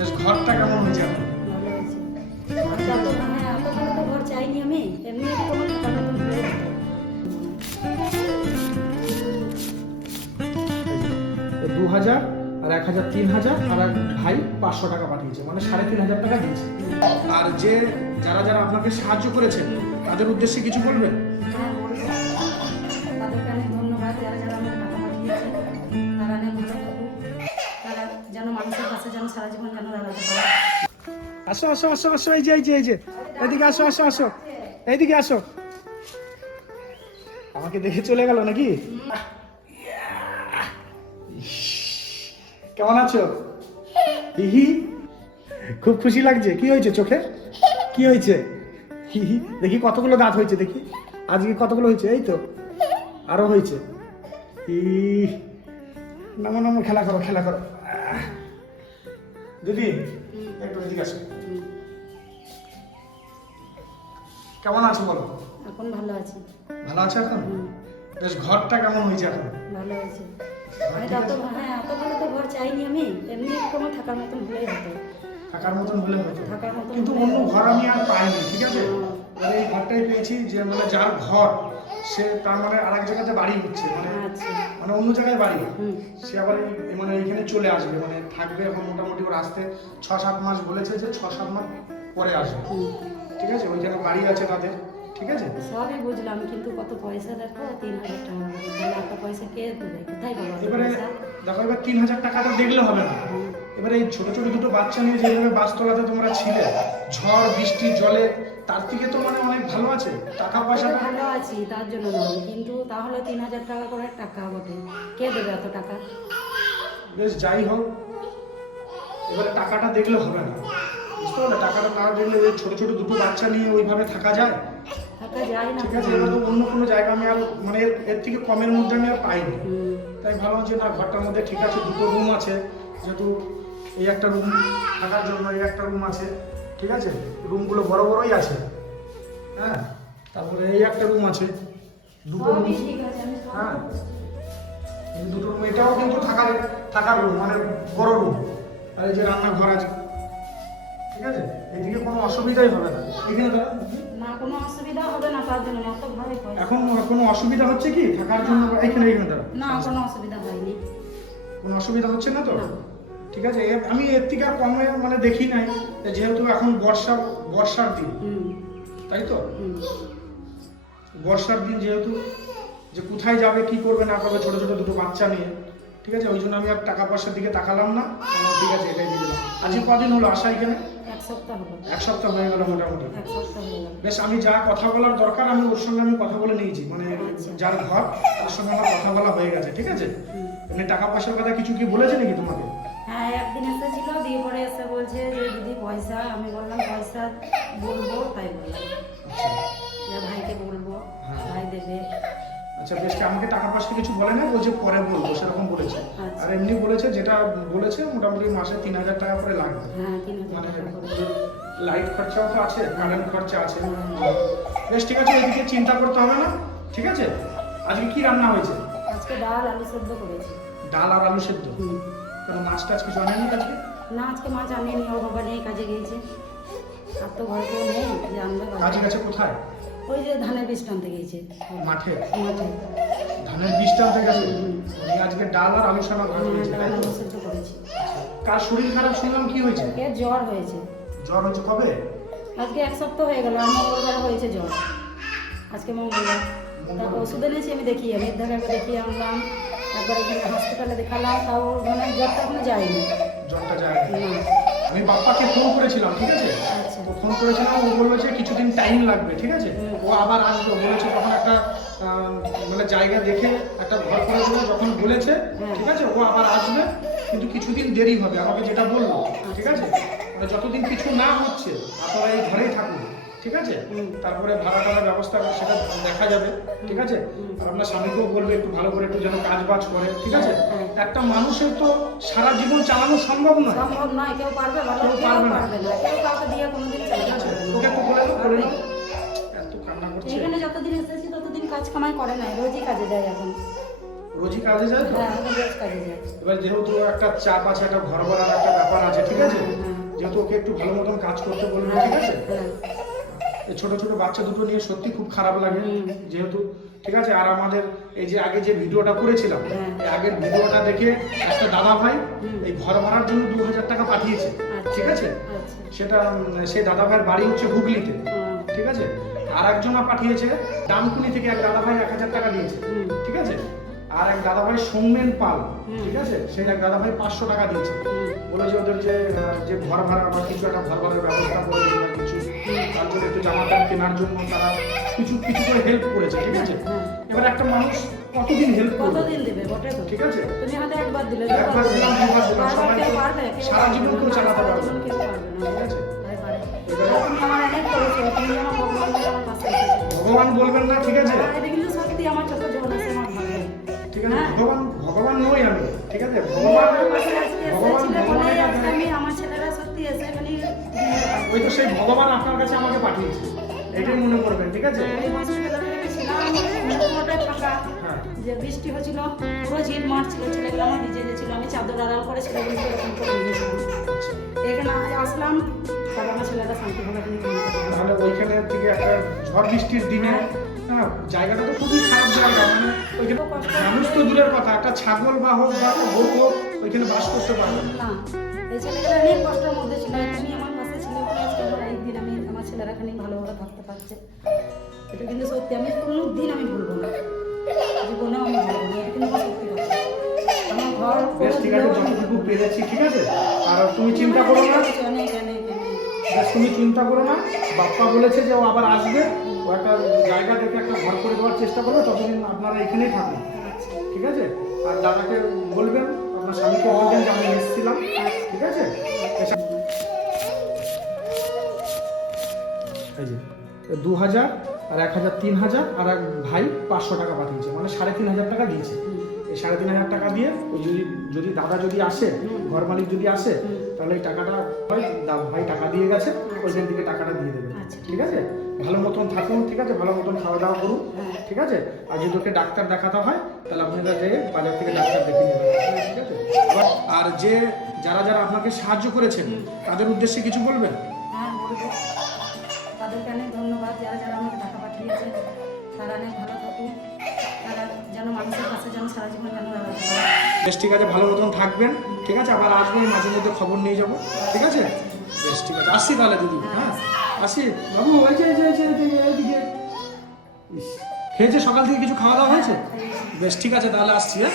বেশ ঘরটা কেমন হয়েছে? হ্যাঁ ঘর চাইনি আমি এমনি হয়ে দু হাজার আর এক হাজার তিন হাজার আর এক ভাই পাঁচশো টাকা পাঠিয়েছে মানে সাড়ে তিন হাজার টাকা দিয়েছে। আর যে যারা যারা আপনাকে সাহায্য করেছে তাদের উদ্দেশ্যে কিছু বলবেন? আসো আসো আসো আসো, এই যে এই যে এই যে। এদিকে আসো আসো আসো। এইদিকে আসো। আমাকে দেখে চলে গেল নাকি? কেমন আছো? হিহি খুব খুশি লাগছে। কি হয়েছে চোখে? কি হয়েছে? হিহি দেখি কতগুলো দাঁত হয়েছে, দেখি। আজকে কতগুলো হয়েছে? এই তো। আরও হয়েছে। ই নামো নামো, খেলা করো খেলা করো। দিদি একটু এদিকে আসো। কেমন আছো বলো? এখন ভালো আছি। ভালো আছো এখন? বেশ ঘরটা কেমন হয়েছে এখন? ভালো হয়েছে এত হ্যাঁ এত ভালো তো ঘর চাইনি আমি। এমনি আমার থাকার মতন হলেই হতো। থাকার মতন হলে হতো। থাকার মতন কিন্তু অন্য ঘর আমি আর পাইনি ঠিক আছে? এই ঘরটাই পেয়েছি যে মানে যার ঘর সে তার মানে আর এক জায়গাতে বাড়ি হচ্ছে মানে আচ্ছা। মানে অন্য জায়গায় বাড়ি। সে আবার মানে এইখানে চলে আসবে মানে থাকবে এখন মোটামুটি ওর আসতে ছ সাত মাস বলেছে যে ছ সাত মাস পরে আসবে। ঠিক আছে? ওইখানে বাড়ি আছে তাদের ঠিক আছে? সবই বুঝলাম কিন্তু কত পয়সা দেখো? তিন হাজার টাকা। এত পয়সা কে দেবে? কোথায় এবারে দেখো এবার তিন হাজার টাকাটা দেখলে হবে না। এবারে এই ছোট ছোট দুটো বাচ্চা নিয়ে যেভাবে বাসতলাতে তোমরা ছিলে ঝড় বৃষ্টি জলে তার থেকে তো মানে অনেক ভালো আছে? টাকা পয়সা ভালো আছি তার জন্য নয় কিন্তু তাহলে তিন হাজার টাকা করে টাকা বটে। কে দেবে এত টাকা? বেশ যাই হোক। এবারে টাকাটা দেখলে হবে না। বুঝতে পারলে? টাকাটা না দেখলে ওই ছোট ছোট দুটো বাচ্চা নিয়ে ওইভাবে থাকা যায়? টাকা যায় না। ঠিক আছে এবার তো অন্য কোনো জায়গা আমি আর মানে এর- এর থেকে কমের মধ্যে আমি আর পাইনি। তাই ভাবলাম যে না ঘরটার মধ্যে ঠিক আছে দুটো রুম আছে। যেহেতু এই একটা রুম থাকার জন্য এই একটা রুম আছে ঠিক আছে? রুমগুলো বড় বড়ই আছে হ্যাঁ? তারপরে এই একটা রুম আছে দুটো রুম হ্যাঁ? এই দুটো রুম এটাও কিন্তু থাকার থাকার রুম মানে বড় রুম আর এই যে রান্নাঘর আছে ঠিক আছে? এদিকে কোনো অসুবিধাই হবে না। এখানে দাঁড়া না কোনো অসুবিধা হবে না তার জন্য এত ভয় এখন কোনো অসুবিধা হচ্ছে কি? থাকার জন্য এখানে এখানে না কোনো অসুবিধা হয়নি। কোনো অসুবিধা হচ্ছে না তো? না। ঠিক আছে? আমি এর থেকে আর কমে মানে দেখি নাই। যেহেতু এখন বর্ষা বর্ষার দিন। তাই তো? বর্ষার দিন যেহেতু যে কোথায় যাবে কি করবে না করবে ছোট ছোট দুটো বাচ্চা নিয়ে ঠিক আছে? ওই জন্য আমি আর টাকা পয়সার দিকে তাকালাম না। ঠিক আছে এটাই দিয়ে দিলাম। আজকে কদিন হলো আসা এখানে? এক সপ্তাহ এক সপ্তাহ হয়ে গেল মোটামুটি। বেশ আমি যা কথা বলার দরকার আমি ওর সঙ্গে আমি কথা বলে নিয়েছি। মানে আচ্ছা। যার ঘর তার সঙ্গে আমার কথা বলা হয়ে গেছে ঠিক আছে। এমনি টাকা পয়সার কথা কিছু কি বলেছে নাকি তোমাকে? দিয়ে পরে এসে বলছে যে দিদি পয়সা। আমি বললাম পয়সা বলব তাই বললাম। আচ্ছা। যে ভাইকে বলব হ্যাঁ। ভাই দেবে। আচ্ছা বেশ আমাকে টাকা পয়সা কিছু বলে না বলছে পরে বলব সেরকম বলেছে। আচ্ছা। আর এমনি বলেছে যেটা বলেছে মোটামুটি মাসে তিন হাজার টাকা করে লাগবে। হ্যাঁ মানে। লাইট খরচাও তো আছে কারেন্ট খরচা আছে। বেশ ঠিক আছে এদিকে চিন্তা করতে হবে না ঠিক আছে? আজকে কি রান্না হয়েছে? আজকে ডাল আলু সেদ্ধ করেছি। ডাল আর আলু সেদ্ধ। কেন মাছ টাছ কিছু আনেনি আজকে না আজকে মাছ আনেনি ওর বাবা নেই কাজে গিয়েছে। আর তো ঘরে কেউ নেই যে আনবে কাজে গেছে কোথায়? ওই যে ধানের বীজ টানতে গিয়েছে। মাঠে? মাঠে। ধানের বীজটা হয়ে গেছে? আজকে ডাল আর আলু সানা ভাত হ্যাঁ, হয়েছে করেছি। কার শরীর খারাপ শুনলাম কি হয়েছে? জ্বর হয়েছে। জ্বর হচ্ছে কবে? আজকে এক সপ্তাহ হয়ে গেল মঙ্গলবার হয়েছে জ্বর। আজকে মঙ্গলবার। তারপর ওষুধ এনেছি আমি দেখিয়ে মেঘধাকে একবার দেখিয়ে আনলাম। একবার এখানে হসপিটালে দেখালাম তাও মানে জ্বরটা এখনও যায়নি। জ্বরটা যায়। আমি বাপ্পাকে ফোন করেছিলাম ঠিক আছে? ও ফোন করেছিলাম ও বলল যে কিছুদিন টাইম লাগবে ঠিক আছে? ও আবার আসবে বলেছে তখন একটা মানে জায়গা দেখে একটা ঘর করে দেবে যখন বলেছে। ঠিক আছে? ও আবার আসবে কিন্তু কিছুদিন দেরি হবে আমাকে যেটা বলল ঠিক আছে? মানে যতদিন কিছু না হচ্ছে আপনারা এই ঘরেই থাকুন ঠিক আছে? তারপরে ভাড়া টাড়ার ব্যবস্থা সেটা দেখা যাবে ঠিক আছে? আর আপনার স্বামীকেও বলবে একটু ভালো করে একটু যেন কাজ বাজ করে ঠিক আছে? হ্যাঁ। একটা মানুষের তো সারা জীবন চালানো সম্ভব নয়। সম্ভব নয় কেউ পারবে ভালো কেউ পারবে না। না। কেউ কাউকে দিয়ে কোনোদিন চালাতে পারবে না। ওকে একটু বলে দাও দাও। এত কান্না করছে। এখানে যতদিন এসেছি ততদিন কাজ কামাই করে নাই রোজই কাজে যায় এখন। রোজই কাজে যায় তো? হ্যাঁ এবার যেহেতু একটা চাপ আছে একটা ঘর ভরার একটা ব্যাপার আছে ঠিক আছে? হ্যাঁ, হ্যাঁ। যেহেতু ওকে একটু ভালো মতন কাজ করতে বলবেন ঠিক আছে? হ্যাঁ। ছোট ছোট বাচ্চা দুটো নিয়ে সত্যি খুব খারাপ লাগে যেহেতু ঠিক আছে আর আমাদের এই যে আগে যে ভিডিওটা করেছিলাম হ্যাঁ। আগের ভিডিওটা দেখে একটা দাদা ভাই এই ঘর ভাড়ার জন্য দু হাজার টাকা পাঠিয়েছে আচ্ছা। ঠিক আছে আচ্ছা সেটা সেই দাদা ভাইয়ের বাড়ি হচ্ছে হুগলিতে ঠিক আছে আর একজনা পাঠিয়েছে ডানকুনি থেকে এক দাদা ভাই এক হাজার টাকা দিয়েছে। ঠিক আছে আর এক দাদা ভাই সৌমেন পাল। ঠিক আছে সেই এক দাদা ভাই পাঁচশো টাকা দিয়েছে। বলে যে ওদের যে যে ঘর ভাড়া বা কিছু একটা ঘর ভাড়ার ব্যবস্থা করে কিছু জামা প্যান্ট কেনার জন্য তারা কিছু কিছু করে হেল্প করেছে ঠিক আছে। এবার একটা মানুষ কতদিন হেল্প করবে? কতদিন দেবে? বটে তো। ঠিক আছে? তুমি হয়তো একবার দিলে একবার দিলাম, দুবার দিলাম, সবাই সারা জীবন। কেউ চালাতে পারবে ঠিক আছে? ভগবান বলবেন না ঠিক আছে? ঠিক আছে হ্যাঁ। ভগবান ভগবান নই আমি ঠিক আছে? ভগবান ওই তো সেই ভগবান আপনার কাছে আমাকে পাঠিয়েছে। এটাই মনে করবেন ঠিক আছে? ফাঁকা। হ্যাঁ। যে বৃষ্টি হচ্ছিল পুরো ঝিল মাঠ ছিল ছেলেগুলো আমার ভিজে গেছিল আমি চাদর আড়াল করে ছেলেগুলোকে এরকম করে এখানে আসলাম তারপর আমার শান্তিভাবে নিয়ে তাহলে ওইখানে থেকে একটা ঝড় বৃষ্টির দিনে হ্যাঁ জায়গাটা তো খুবই খারাপ জায়গা মানে ওইখানে মানুষ তো দূরের কথা একটা ছাগল বা হোক বা হোক ওইখানে বাস করতে পারবে না। এই ছেলেগুলো অনেক কষ্টের মধ্যে ছিল খানিক ভালোভাবে থাকতে পারছে। এটা কিন্তু সত্যি আমি কোনো দিন আমি ভুলবো না। জীবনেও আমি ভুলবো না এটা কিন্তু সত্যি কথা। আমার ঘর বেশ ঠিক আছে যতটুকু পেরেছি ঠিক আছে? আর তুমি চিন্তা করো না। অনেক অনেক অনেক তুমি চিন্তা করো না। বাপ্পা বলেছে যে ও আবার আসবে। ও একটা জায়গা দেখে একটা ঘর করে দেওয়ার চেষ্টা করবে ততদিন আপনারা এখানেই থাকুন ঠিক আছে? আর দাদাকে বলবেন আপনার স্বামীকে বলবেন যে আমি এসেছিলাম। ঠিক আছে? এই যে দু হাজার আর এক হাজার তিন হাজার আর এক ভাই পাঁচশো টাকা পাঠিয়েছে মানে সাড়ে তিন হাজার টাকা দিয়েছে। এই সাড়ে তিন হাজার টাকা দিয়ে ওই যদি যদি দাদা যদি আসে ঘর মালিক যদি আসে তাহলে এই টাকাটা হয় ভাই টাকা দিয়ে গেছে ওইখান থেকে টাকাটা দিয়ে দেবে। আচ্ছা। ঠিক আছে? ভালো মতন থাকুন ঠিক আছে? ভালো মতন খাওয়া দাওয়া করুন ঠিক আছে? আর যদি ওকে ডাক্তার দেখাতে হয় তাহলে আপনারা যেয়ে বাজার থেকে ডাক্তার দেখে নেবেন ঠিক আছে? আর যে যারা যারা আপনাকে সাহায্য করেছেন তাদের উদ্দেশ্যে কিছু বলবেন? হ্যাঁ ধন্যবাদ। যারা যারা আমাকে টাকা পাঠিয়েছে তারা অনেক ভালো থাকুক তারা যেন মানুষের কাছে যেন সারা জীবন যেন বেশ ঠিক আছে ভালো মতন থাকবেন। ঠিক আছে আবার আসবেন মাঝে মধ্যে খবর নিয়ে যাব। ঠিক আছে? বেশ ঠিক আছে। আসছি তাহলে দিদি। হ্যাঁ আসি বাবু ওই যে খেয়েছে সকাল থেকে কিছু খাওয়া দাওয়া হয়েছে? বেশ ঠিক আছে তাহলে আসছি হ্যাঁ?